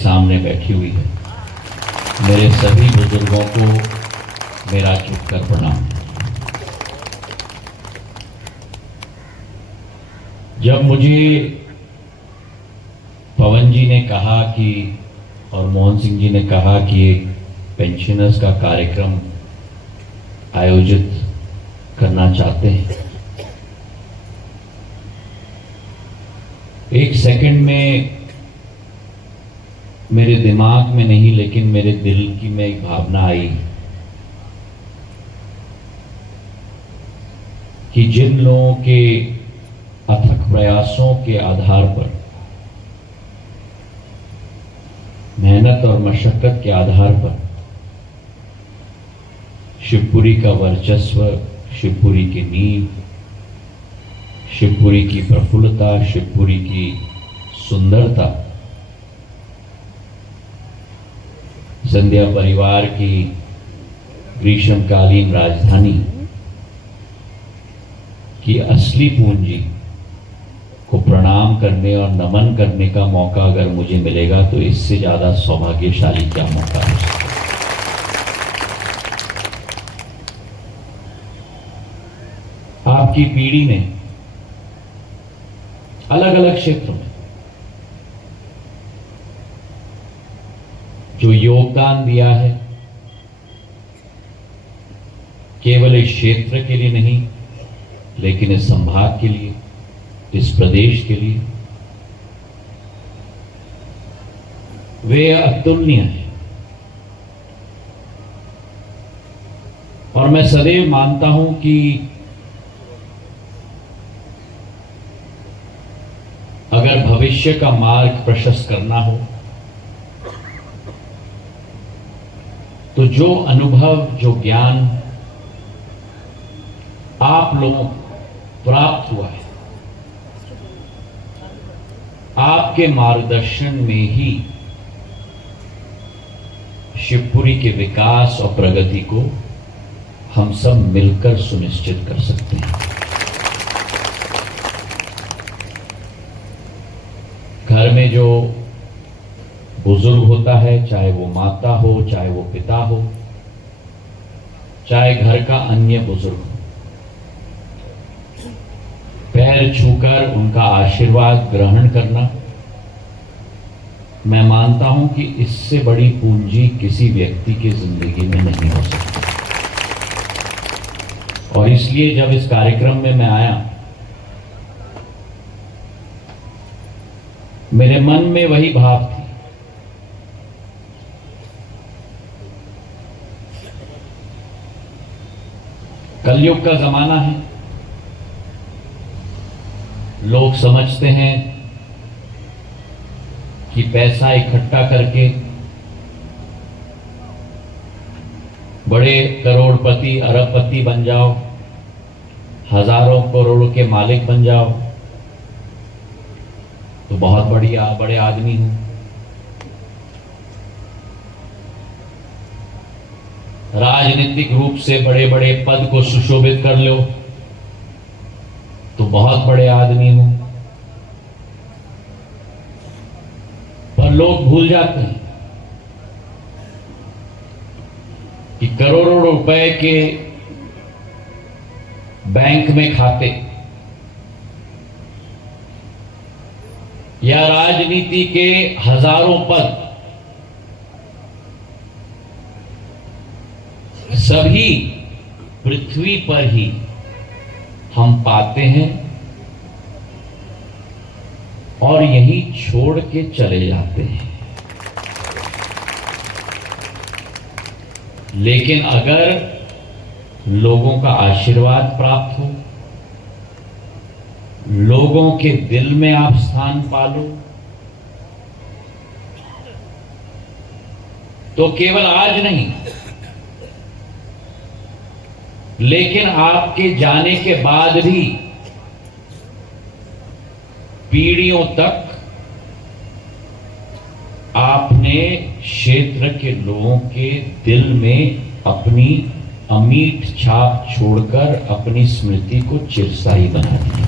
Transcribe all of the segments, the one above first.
सामने बैठी हुई है, मेरे सभी बुजुर्गों को मेरा झुककर प्रणाम। जब मुझे पवन जी ने कहा कि और मोहन सिंह जी ने कहा कि एक पेंशनर्स का कार्यक्रम आयोजित करना चाहते हैं, एक सेकंड में मेरे दिमाग में नहीं लेकिन मेरे दिल की में एक भावना आई कि जिन लोगों के अथक प्रयासों के आधार पर, मेहनत और मशक्कत के आधार पर शिवपुरी का वर्चस्व, शिवपुरी की नींव, शिवपुरी की प्रफुल्लता, शिवपुरी की सुंदरता, संध्या परिवार की ग्रीष्मकालीन राजधानी की असली पूंजी को प्रणाम करने और नमन करने का मौका अगर मुझे मिलेगा तो इससे ज्यादा सौभाग्यशाली क्या मौका है। आपकी पीढ़ी ने अलग अलग क्षेत्रों में जो योगदान दिया है, केवल इस क्षेत्र के लिए नहीं लेकिन इस संभाग के लिए, इस प्रदेश के लिए, वे अतुलनीय है। और मैं सदैव मानता हूं कि अगर भविष्य का मार्ग प्रशस्त करना हो तो जो अनुभव, जो ज्ञान आप लोगों को प्राप्त हुआ है, आपके मार्गदर्शन में ही शिवपुरी के विकास और प्रगति को हम सब मिलकर सुनिश्चित कर सकते हैं। घर में जो बुजुर्ग होता है, चाहे वो माता हो, चाहे वो पिता हो, चाहे घर का अन्य बुजुर्ग हो, पैर छूकर उनका आशीर्वाद ग्रहण करना, मैं मानता हूं कि इससे बड़ी पूंजी किसी व्यक्ति की जिंदगी में नहीं हो सकती। और इसलिए जब इस कार्यक्रम में मैं आया, मेरे मन में वही भाव थी, कलयुग का जमाना है, लोग समझते हैं कि पैसा इकट्ठा करके बड़े करोड़पति, अरबपति बन जाओ, हजारों करोड़ों के मालिक बन जाओ तो बहुत बड़े आदमी हूं। राजनीतिक रूप से बड़े बड़े पद को सुशोभित कर लो तो बहुत बड़े आदमी हूं। पर लोग भूल जाते हैं कि करोड़ों रुपए के बैंक में खाते या राजनीति के हजारों पद सभी पृथ्वी पर ही हम पाते हैं और यही छोड़ के चले जाते हैं। लेकिन अगर लोगों का आशीर्वाद प्राप्त हो, लोगों के दिल में आप स्थान पालो, तो केवल आज नहीं लेकिन आपके जाने के बाद भी पीढ़ियों तक आपने क्षेत्र के लोगों के दिल में अपनी अमिट छाप छोड़कर अपनी स्मृति को चिरस्थायी बना दिया।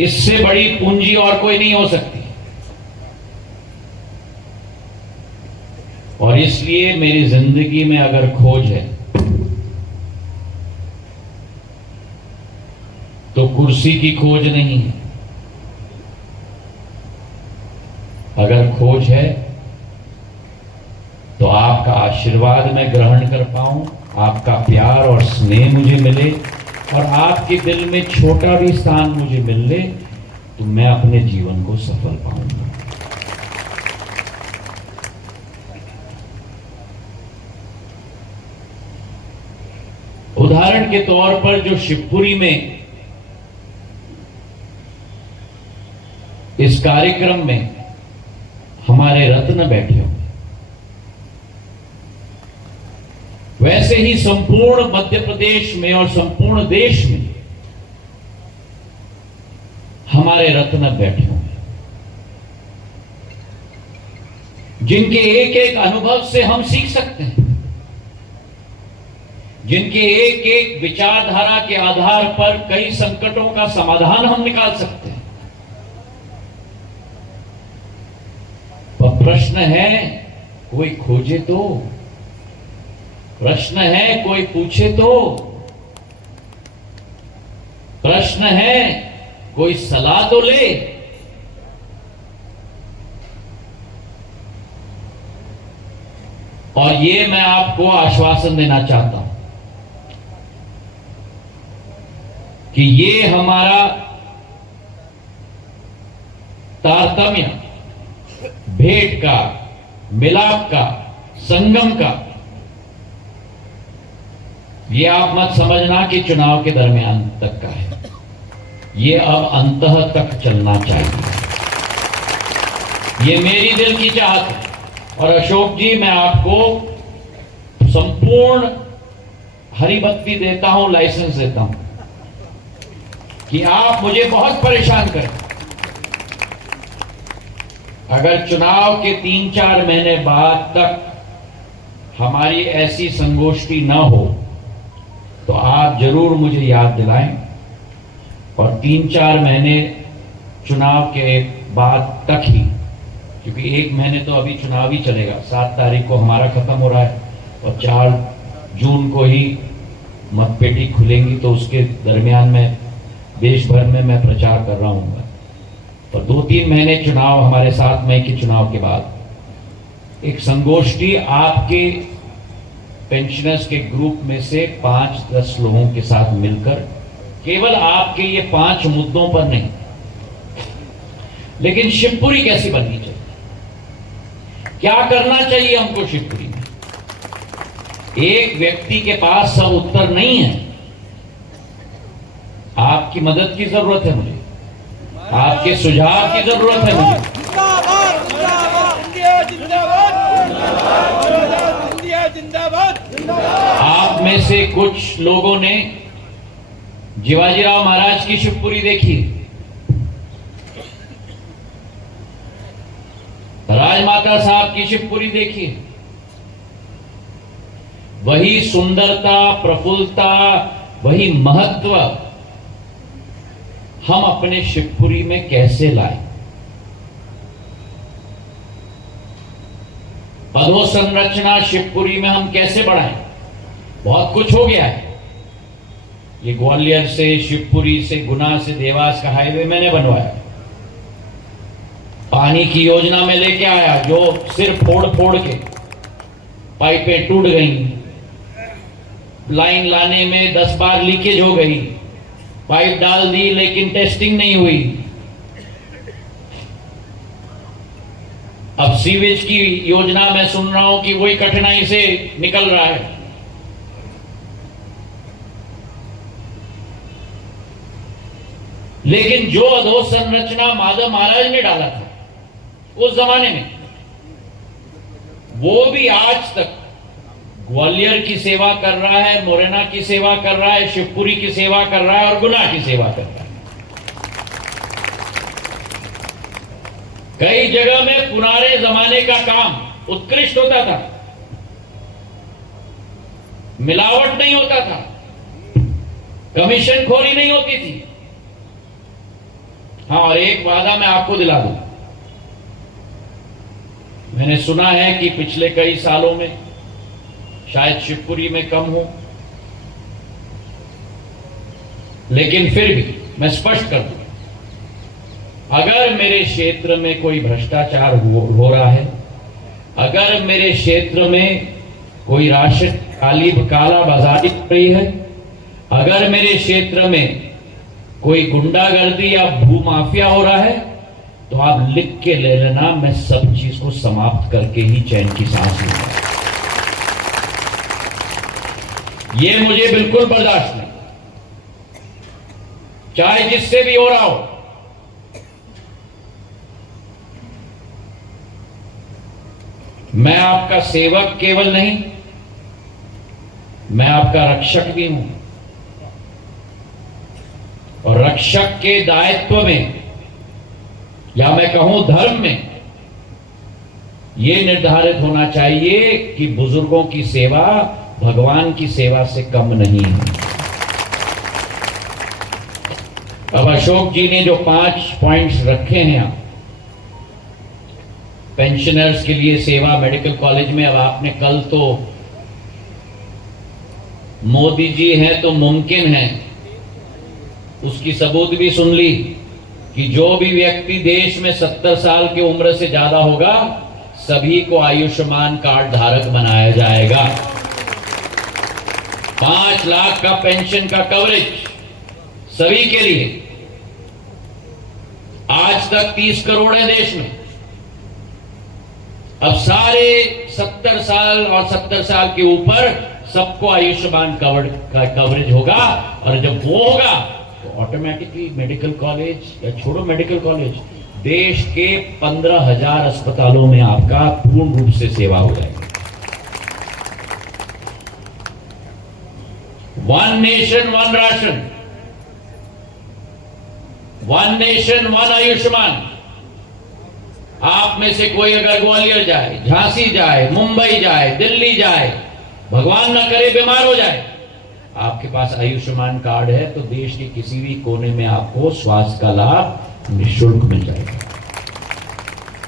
इससे बड़ी पूंजी और कोई नहीं हो सकती। और इसलिए मेरी जिंदगी में अगर खोज है तो कुर्सी की खोज नहीं है। अगर खोज है तो आपका आशीर्वाद मैं ग्रहण कर पाऊं, आपका प्यार और स्नेह मुझे मिले और आपके दिल में छोटा भी स्थान मुझे मिल ले तो मैं अपने जीवन को सफल पाऊंगा। उदाहरण के तौर पर जो शिवपुरी में इस कार्यक्रम में हमारे रत्न बैठे हो, वैसे ही संपूर्ण मध्य प्रदेश में और संपूर्ण देश में हमारे रत्न बैठे होंगे, जिनके एक एक अनुभव से हम सीख सकते हैं, जिनके एक एक विचारधारा के आधार पर कई संकटों का समाधान हम निकाल सकते हैं। पर प्रश्न है कोई खोजे तो, प्रश्न है कोई पूछे तो, प्रश्न है कोई सलाह तो ले। और ये मैं आपको आश्वासन देना चाहता हूं कि ये हमारा तारतम्य, भेंट का, मिलाप का, संगम का, ये आप मत समझना कि चुनाव के दरमियान तक का है। ये अब अंतः तक चलना चाहिए। ये मेरी दिल की चाहत है। और अशोक जी, मैं आपको संपूर्ण हरिभक्ति देता हूं, लाइसेंस देता हूं कि आप मुझे बहुत परेशान करें। अगर चुनाव के 3-4 महीने बाद तक हमारी ऐसी संगोष्ठी न हो तो आप जरूर मुझे याद दिलाएं। और 3-4 महीने चुनाव के बाद तक ही, क्योंकि 1 महीने तो अभी चुनाव ही चलेगा, 7 तारीख को हमारा खत्म हो रहा है और 4 जून को ही मतपेटी खुलेंगी, तो उसके दरमियान में देश भर में मैं प्रचार कर रहा हूँ। और 2-3 महीने चुनाव, हमारे 7 मई के चुनाव के बाद एक संगोष्ठी आपके पेंशनर्स के ग्रुप में से 5-10 लोगों के साथ मिलकर, केवल आपके ये 5 मुद्दों पर नहीं, लेकिन शिवपुरी कैसी बननी चाहिए, क्या करना चाहिए हमको शिवपुरी में। एक व्यक्ति के पास सब उत्तर नहीं है। आपकी मदद की जरूरत है मुझे, आपके सुझाव की जरूरत है मुझे। आप में से कुछ लोगों ने शिवाजीराव महाराज की शिवपुरी देखी, राजमाता साहब की शिवपुरी देखी। वही सुंदरता, प्रफुल्लता, वही महत्व हम अपने शिवपुरी में कैसे लाएं। अधोसंरचना शिवपुरी में हम कैसे बढ़ाएं। बहुत कुछ हो गया है। ये ग्वालियर से, शिवपुरी से, गुना से देवास का हाईवे मैंने बनवाया। पानी की योजना में लेके आया, जो सिर्फ फोड़ फोड़ के पाइपें टूट गई, लाइन लाने में 10 बार लीकेज हो गई, पाइप डाल दी लेकिन टेस्टिंग नहीं हुई। अब सीवेज की योजना में सुन रहा हूं कि वही कठिनाई से निकल रहा है। लेकिन जो अधोसंरचना माधव महाराज ने डाला था उस जमाने में, वो भी आज तक ग्वालियर की सेवा कर रहा है, मुरैना की सेवा कर रहा है, शिवपुरी की सेवा कर रहा है और गुना की सेवा कर रहा है। कई जगह में पुराने जमाने का काम उत्कृष्ट होता था, मिलावट नहीं होता था, कमीशन खोरी नहीं होती थी। हाँ, और एक वादा मैं आपको दिला दूं, मैंने मैंने सुना है कि पिछले कई सालों में शायद शिवपुरी में कम हो, लेकिन फिर भी मैं स्पष्ट कर दूं, अगर मेरे क्षेत्र में कोई भ्रष्टाचार हो रहा है, अगर मेरे क्षेत्र में कोई राशन काला बाजारी हो रही है, अगर मेरे क्षेत्र में कोई गुंडागर्दी या भूमाफिया हो रहा है, तो आप लिख के ले लेना, मैं सब चीज को समाप्त करके ही चैन की सांस लूंगा। ये मुझे बिल्कुल बर्दाश्त नहीं, चाहे जिससे भी हो रहा हो। मैं आपका सेवक केवल नहीं, मैं आपका रक्षक भी हूं, और रक्षक के दायित्व में, या मैं कहूं धर्म में, यह निर्धारित होना चाहिए कि बुजुर्गों की सेवा भगवान की सेवा से कम नहीं है। अब अशोक जी ने जो 5 पॉइंट्स रखे हैं, पेंशनर्स के लिए सेवा मेडिकल कॉलेज में, अब आपने कल तो मोदी जी हैं तो मुमकिन है उसकी सबूत भी सुन ली कि जो भी व्यक्ति देश में 70 साल की उम्र से ज्यादा होगा, सभी को आयुष्मान कार्ड धारक बनाया जाएगा। 5 लाख का पेंशन का कवरेज सभी के लिए। आज तक 30 करोड़ है देश में, अब सारे 70 साल और 70 साल के ऊपर सबको आयुष्मान कवरेज होगा, और जब वो होगा तो ऑटोमेटिकली मेडिकल कॉलेज, या छोड़ो मेडिकल कॉलेज, देश के 15,000 अस्पतालों में आपका पूर्ण रूप से सेवा हो जाएगी। 1 नेशन 1 राशन, 1 नेशन 1 आयुष्मान। आप में से कोई अगर ग्वालियर जाए, झांसी जाए, मुंबई जाए, दिल्ली जाए, भगवान ना करे बीमार हो जाए, आपके पास आयुष्मान कार्ड है तो देश के किसी भी कोने में आपको स्वास्थ्य का लाभ निःशुल्क मिल जाएगा।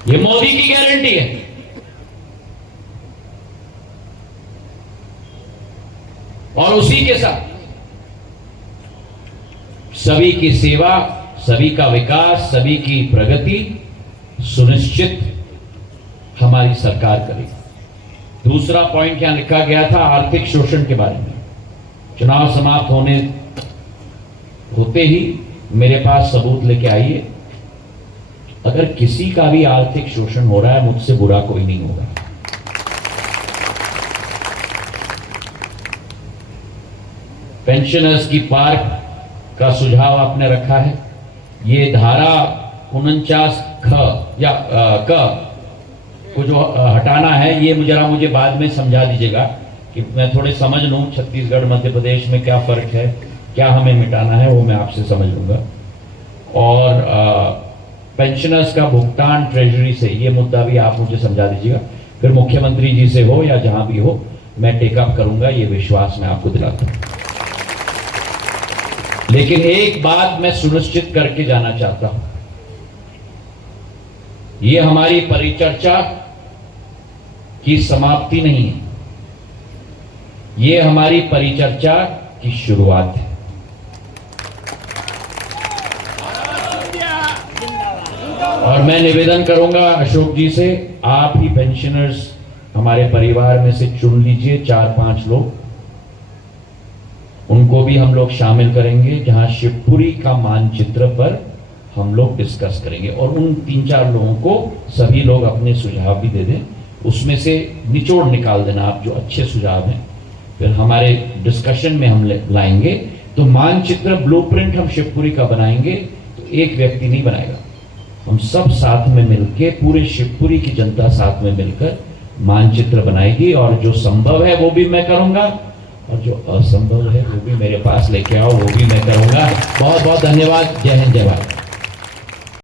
ये मोदी की गारंटी है। और उसी के साथ सभी की सेवा, सभी का विकास, सभी की प्रगति सुनिश्चित हमारी सरकार करेगी। दूसरा पॉइंट यहां लिखा गया था आर्थिक शोषण के बारे में। चुनाव समाप्त होते ही मेरे पास सबूत लेके आइए। अगर किसी का भी आर्थिक शोषण हो रहा है, मुझसे बुरा कोई नहीं होगा। पेंशनर्स की पार्क का सुझाव आपने रखा है। ये धारा 49 ख या क को जो हटाना है, ये मुझे बाद में समझा दीजिएगा कि मैं थोड़े समझ लूं छत्तीसगढ़ मध्य प्रदेश में क्या फर्क है, क्या हमें मिटाना है, वो मैं आपसे समझ लूंगा। और पेंशनर्स का भुगतान ट्रेजरी से, ये मुद्दा भी आप मुझे समझा दीजिएगा। फिर मुख्यमंत्री जी से हो या जहां भी हो, मैं टेकअप करूंगा, ये विश्वास मैं आपको दिलाता हूं। लेकिन एक बात मैं सुनिश्चित करके जाना चाहता हूं, ये हमारी परिचर्चा की समाप्ति नहीं है, ये हमारी परिचर्चा की शुरुआत है। और मैं निवेदन करूंगा अशोक जी से, आप ही पेंशनर्स हमारे परिवार में से चुन लीजिए 4-5 लोग, उनको भी हम लोग शामिल करेंगे, जहां शिवपुरी का मानचित्र पर हम लोग डिस्कस करेंगे। और उन 3-4 लोगों को सभी लोग अपने सुझाव भी दे दें, उसमें से निचोड़ निकाल देना आप जो अच्छे सुझाव हैं, फिर हमारे डिस्कशन में हम लाएंगे। तो मानचित्र ब्लूप्रिंट हम शिवपुरी का बनाएंगे तो एक व्यक्ति नहीं बनाएगा, हम सब साथ में मिलकर, पूरे शिवपुरी की जनता साथ में मिलकर मानचित्र बनाएगी। और जो संभव है वो भी मैं करूंगा, और जो असंभव है वो भी मेरे पास लेके आओ, वो भी मैं करूंगा। बहुत बहुत धन्यवाद। जय हिंद, जय भारत।